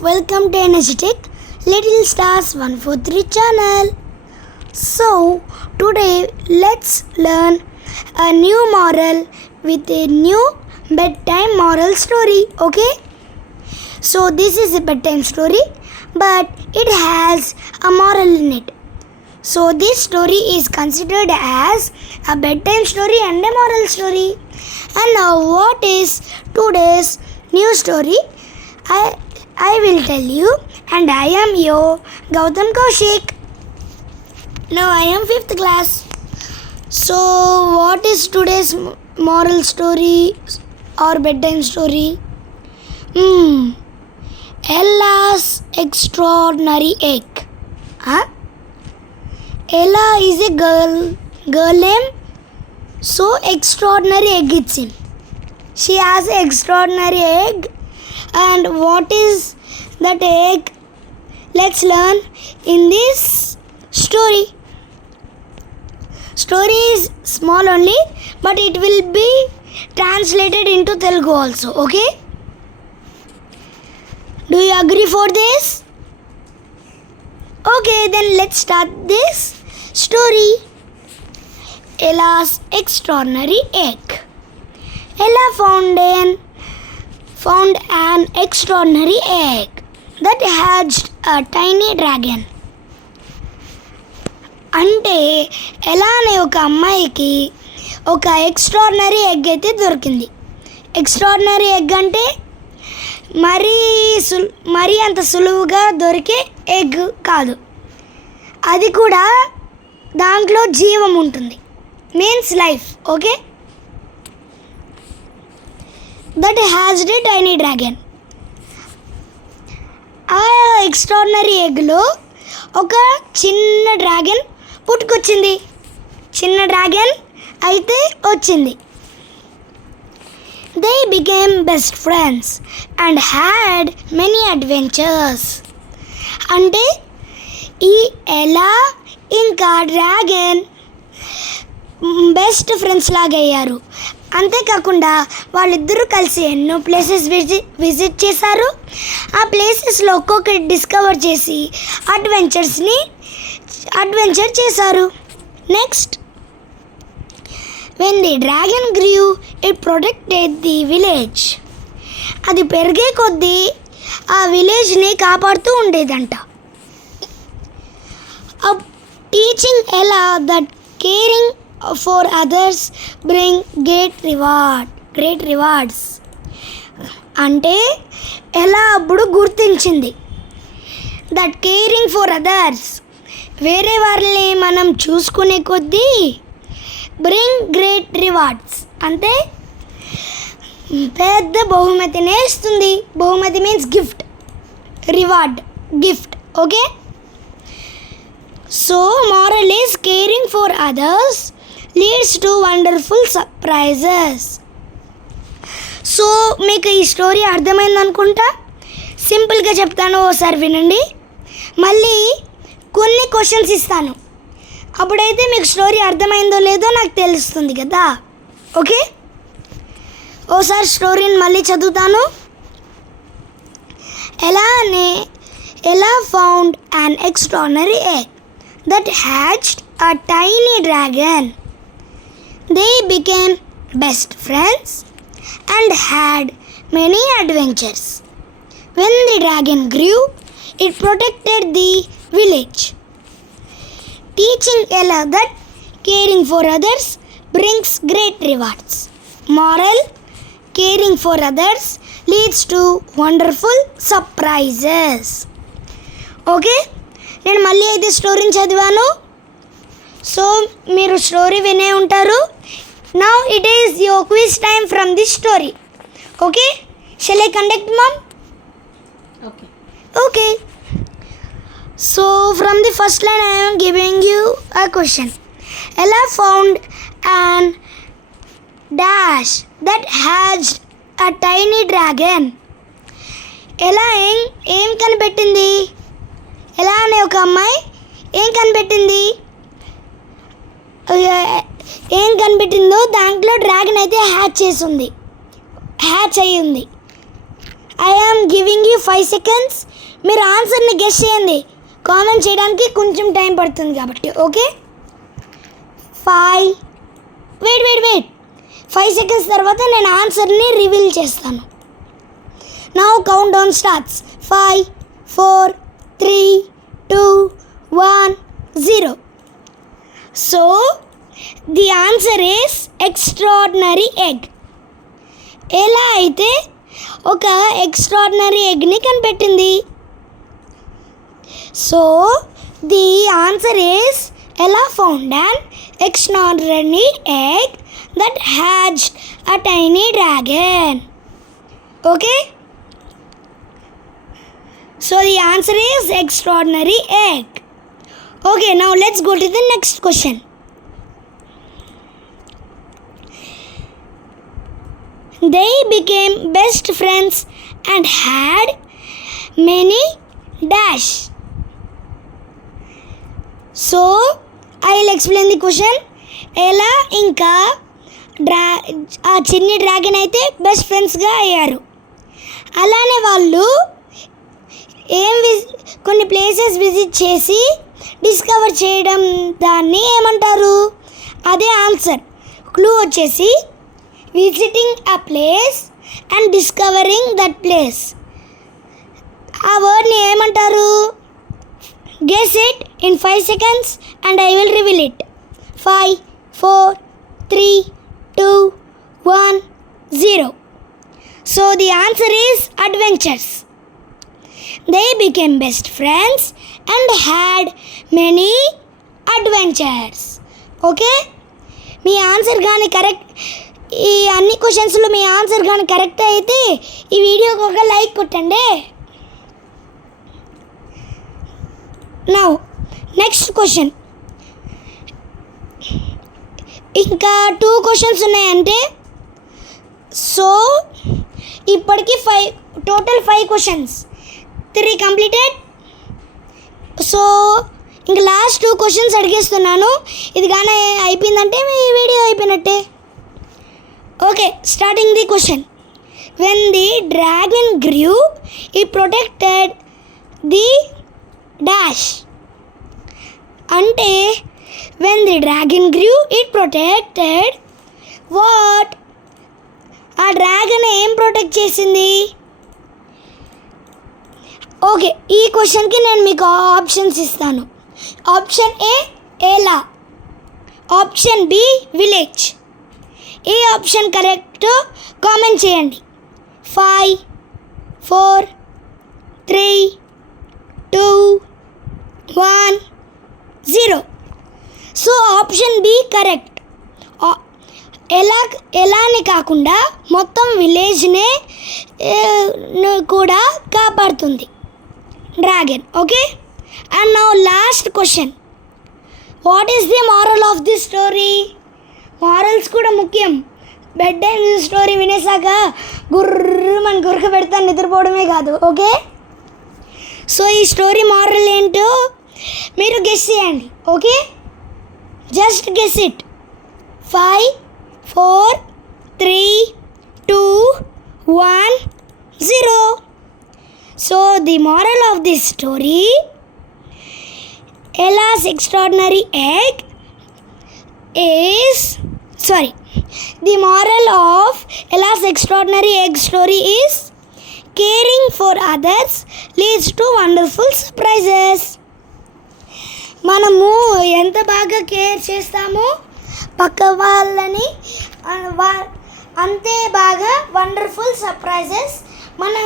welcome to Energetic Little Stars 143 channel. So today let's learn a new moral with a new bedtime moral story. Okay, so this is a bedtime story but it has a moral in it. So this story is considered as a bedtime story and a moral story. And now what is today's new story? I will tell you, and I am your Gautam Kaushik. Now I am 5th class. So what is today's moral story or bedtime story? Ella's extraordinary egg. Ella is a girl name, so extraordinary egg it's him. She has an extraordinary egg. And what is that egg? Let's learn in this story. Story is small only, but it will be translated into Telugu also. Okay? Do you agree for this? Okay, then let's start this story. Ella's extraordinary egg. Ella found an extraordinary egg that hatched a tiny dragon. అంటే ఎలా అనే ఒక అమ్మాయికి ఒక extraordinary egg అయితే దొరికింది. Extraordinary egg అంటే మరీ అంత సులువుగా దొరికే ఎగ్ కాదు. అది కూడా దాంట్లో జీవం ఉంటుంది, means life. Okay, that has day tiny dragon. ఆ ఎక్స్ట్రాడినరీ ఎగ్లో ఒక చిన్న డ్రాగన్ పుట్టుకొచ్చింది. చిన్న డ్రాగన్ అయితే వచ్చింది. They became best friends and had many adventures. అంటే ఈ ఎలా ఇంకా డ్రాగన్ బెస్ట్ ఫ్రెండ్స్ లాగా అయ్యారు. అంతేకాకుండా వాళ్ళిద్దరూ కలిసి ఎన్నో ప్లేసెస్ విజిట్ చేశారు. ఆ ప్లేసెస్లో ఒక్కొక్కటి డిస్కవర్ చేసి అడ్వెంచర్ చేశారు. Next, when the dragon grew it protected the village. అది పెరిగే కొద్దీ ఆ విలేజ్ని కాపాడుతూ ఉండేదంట. Teaching Ella that caring for others bring great rewards. అంటే ఎలా అప్పుడు గుర్తించింది దట్ కేరింగ్ ఫర్ అదర్స్, వేరే వాళ్ళని మనం చూసుకునే కొద్దీ బ్రింగ్ గ్రేట్ రివార్డ్స్ అంటే పెద్ద బహుమతినే ఇస్తుంది. బహుమతి means gift, reward gift. Okay, so moral is caring for others leads to wonderful surprises. So మీకు ఈ స్టోరీ అర్థమైంది అనుకుంటా. సింపుల్గా చెప్తాను, ఓసారి వినండి. మళ్ళీ కొన్ని క్వశ్చన్స్ ఇస్తాను, అప్పుడైతే మీకు స్టోరీ అర్థమైందో లేదో నాకు తెలుస్తుంది కదా. ఓకే, ఓసారి స్టోరీని మళ్ళీ చదువుతాను. Ella found an extraordinary egg that hatched a tiny dragon. They became best friends and had many adventures. When the dragon grew, it protected the village, teaching Ella that caring for others brings great rewards. Moral: caring for others leads to wonderful surprises. Okay, నేను మళ్ళీ అయితే స్టోరీని చదివాను. సో మీరు story వినే ఉంటారు. Now it is your quiz time from this story. Okay, shall I conduct ma'am? Okay, so from the first line I am giving you a question. Ella found an dash that hatched a tiny dragon. ఎలా ఏం కనిపెట్టింది? ఎలా అనే ఒక అమ్మాయి ఏం కనిపెట్టిందో దాంట్లో డ్రాగన్ అయితే హ్యాచ్ అయ్యింది. I am giving you 5 seconds. మీరు ఆన్సర్ని గెస్ చేయండి. కామెంట్ చేయడానికి కొంచెం టైం పడుతుంది కాబట్టి. ఓకే, 5 వెయిట్ 5 seconds తర్వాత నేను ఆన్సర్ని రివీల్ చేస్తాను. Now count down starts. 5 4 3 2 1 0. So the answer is extraordinary egg. Ella అయితే ఒక ఎక్స్ట్రాడినరీ ఎగ్ని కనిపెట్టింది. So the answer is Ella found an extraordinary egg that hatched a tiny dragon. Okay? So the answer is extraordinary egg. Okay, now let's go to the next question. They became best friends and had many dash. So I'll explain the question. ఎలా ఇంకా ఆ చిన్ని డ్రాగన్ అయితే బెస్ట్ ఫ్రెండ్స్గా అయ్యారు. అలానే వాళ్ళు కొన్ని ప్లేసెస్ విజిట్ చేసి డిస్కవర్ చేయడం, దాన్ని ఏమంటారు? అదే ఆన్సర్. క్లూ వచ్చేసి visiting a place and discovering that place. ఆ వర్డ్ని ఏమంటారు? Guess it in 5 seconds and I will reveal it. 5 4 3 2 1 0. So the answer is adventures. They became best friends and had many adventures. Okay? మీ ఆన్సర్ కానీ కరెక్ట్, ఈ అన్ని క్వశ్చన్స్లో మీ ఆన్సర్ కానీ కరెక్ట్ అయితే ఈ వీడియోకి ఒక లైక్ కొట్టండి. Now next question. ఇంకా 2 questions ఉన్నాయంటే, సో ఇప్పటికి టోటల్ 5 questions, 3 completed. సో ఇంక లాస్ట్ 2 questions అడిగేస్తున్నాను. ఇది కానీ అయిపోయిందంటే మీ వీడియో అయిపోయినట్టే. Okay, starting the question. When the dragon grew it protected the dash. అంటే when the dragon grew it protected what? ఆ డ్రాగన్ ఏం ప్రొటెక్ట్ చేసింది? ఓకే, ఈ క్వశ్చన్కి నేను మీకు ఆప్షన్స్ ఇస్తాను. Option A Ella, option B village. ఏ ఆప్షన్ కరెక్ట్ కామెంట్ చేయండి. 5 4 3 2 1 0. So option B correct. ఎలాని కాకుండా మొత్తం విలేజ్నే కూడా కాపాడుతుంది dragon. Okay, and now last question. What is the moral of the story? Morals కూడా ముఖ్యం. బెడ్ టైమ్ స్టోరీ వినేసాక మన గురక పెడతా నిద్రపోవడమే కాదు. ఓకే, సో ఈ స్టోరీ మారల్ ఏంటో మీరు గెస్ చేయండి. Okay, just guess it. 5 4 3 2 1 0. So the moral of this story, Ella's extraordinary egg is, the moral of Ella's extraordinary egg story is caring for others leads to wonderful surprises. మనము ఎంత బాగా కేర్ చేస్తామో పక్క వాళ్ళని అంతే బాగా వండర్ఫుల్ సర్ప్రైజెస్ మన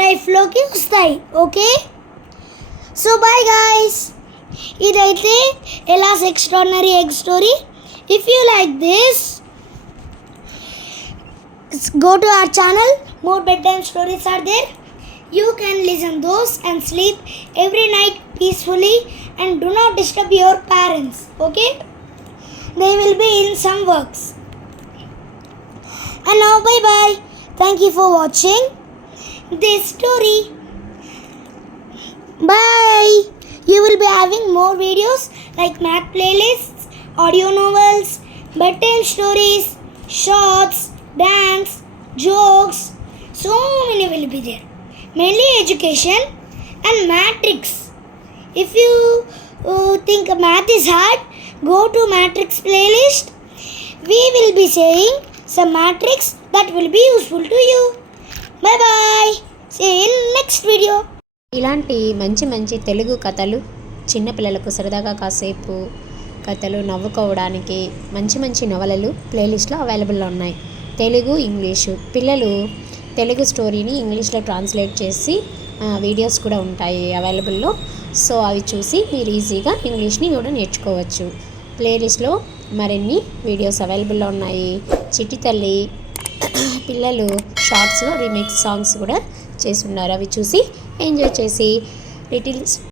లైఫ్లోకి వస్తాయి. Okay, so bye guys. ఇదైతే Ella's extraordinary egg story. If you like this, go to our channel. More bedtime stories are there. You can listen those and sleep every night peacefully, and do not disturb your parents. Okay, they will be in some works. And now bye bye. Thank you for watching this story. Bye. You will be having more videos like math playlists, audio novels, bedtime stories, shorts, dance, jokes. So many will be there. Mainly education and matrix. If you think math is hard, go to matrix playlist. We will be saying some matrix that will be useful to you. Bye bye. See you in next video. ఇలాంటి మంచి మంచి తెలుగు కథలు చిన్నపిల్లలకు సరదాగా కాసేపు కథలు నవ్వుకోవడానికి మంచి మంచి నవలలు ప్లేలిస్ట్లో అవైలబుల్లో ఉన్నాయి. తెలుగు, ఇంగ్లీషు. పిల్లలు తెలుగు స్టోరీని ఇంగ్లీష్లో ట్రాన్స్లేట్ చేసి వీడియోస్ కూడా ఉంటాయి అవైలబుల్లో. సో అవి చూసి మీరు ఈజీగా ఇంగ్లీష్ని కూడా నేర్చుకోవచ్చు. ప్లేలిస్ట్లో మరిన్ని వీడియోస్ అవైలబుల్లో ఉన్నాయి. చిట్టి తల్లి పిల్లలు షార్ట్స్లో రీమిక్స్ సాంగ్స్ కూడా చేసి ఉన్నారు. అవి చూసి ఎంజాయ్ చేసి లిటిల్